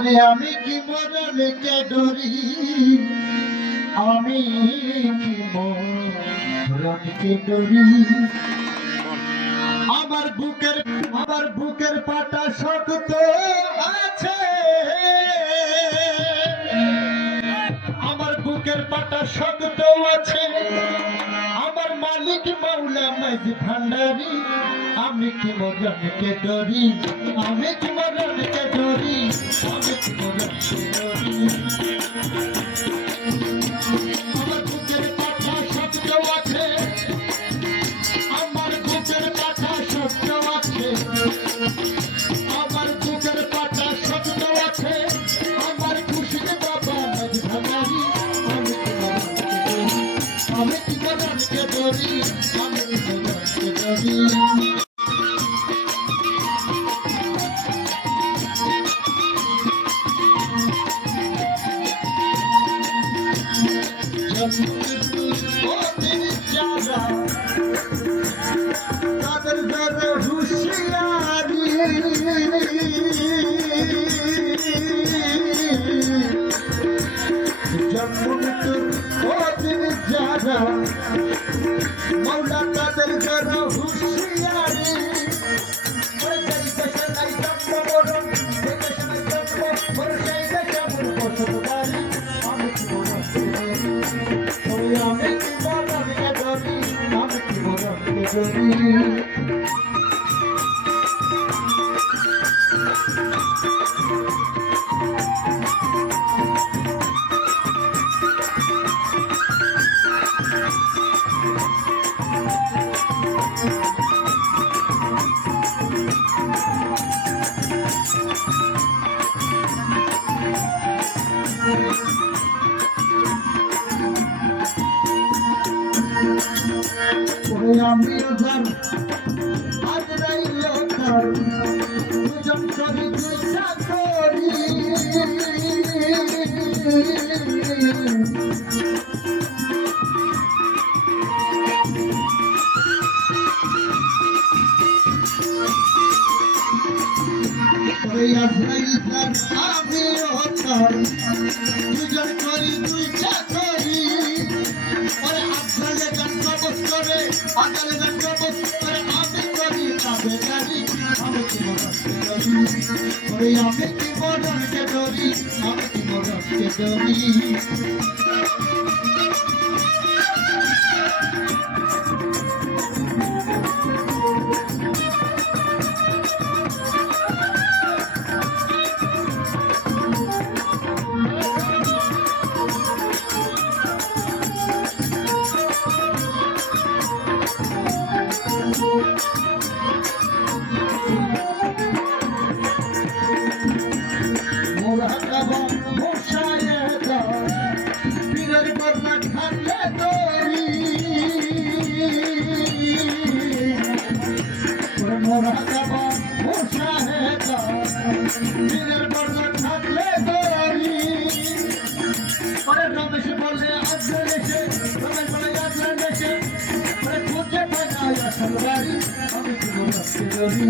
ওরে আমি কি মরণকে ডরি, আমি কি মরণকে ডরি। আমার বুকের পাটা শক্ত আছে, আমার বুকের পাটা শক্ত আছে। আমার মালিক মাওলা মাঝি ভান্ডারি, আমি কি মরণকে ডরি, আমি কি মরণকে ডরি, আমি কি মরণকে ডরি। আমার বুকের পাটা শক্ত আছে, আমার বুকের পাটা শক্ত আছে, আমার বুকের পাটা শক্ত আছে। আমার খুশির বাবা মাঝি ভান্ডারি, আমি কি মরণকে ডরি, আমি কি মরণকে ডরি। তাদের যারা হুঁশিয়ারি, জন্মমৃত্যুর অধীন যারা মাওলা, তাদের যারা হুঁশিয়ারি। আমি কি মরণকে ডরি, আমি কি মরণকে ডরি। আমি ওখান আজরাইল ওখান দুজন করি দুইটা করি। ওই আজরাইল স্যার আমি ওখান দুজন করি দুইটা করি। ওরে আজরাইলে গান কবজ করে, আজরাইলে গান কবজ করে, আমি করি তাবেদারি, আমি কি মরণকে ডরি। ওরে আমি কি মরণকে ডরি, আমি কি মরণকে ডরি। রমেশ বলে আজরা দেশে, রমেশ বলে আজরা দেশে, খুঁজে পাই না আসল বাড়ি, আমি কি মরণকে ডরি।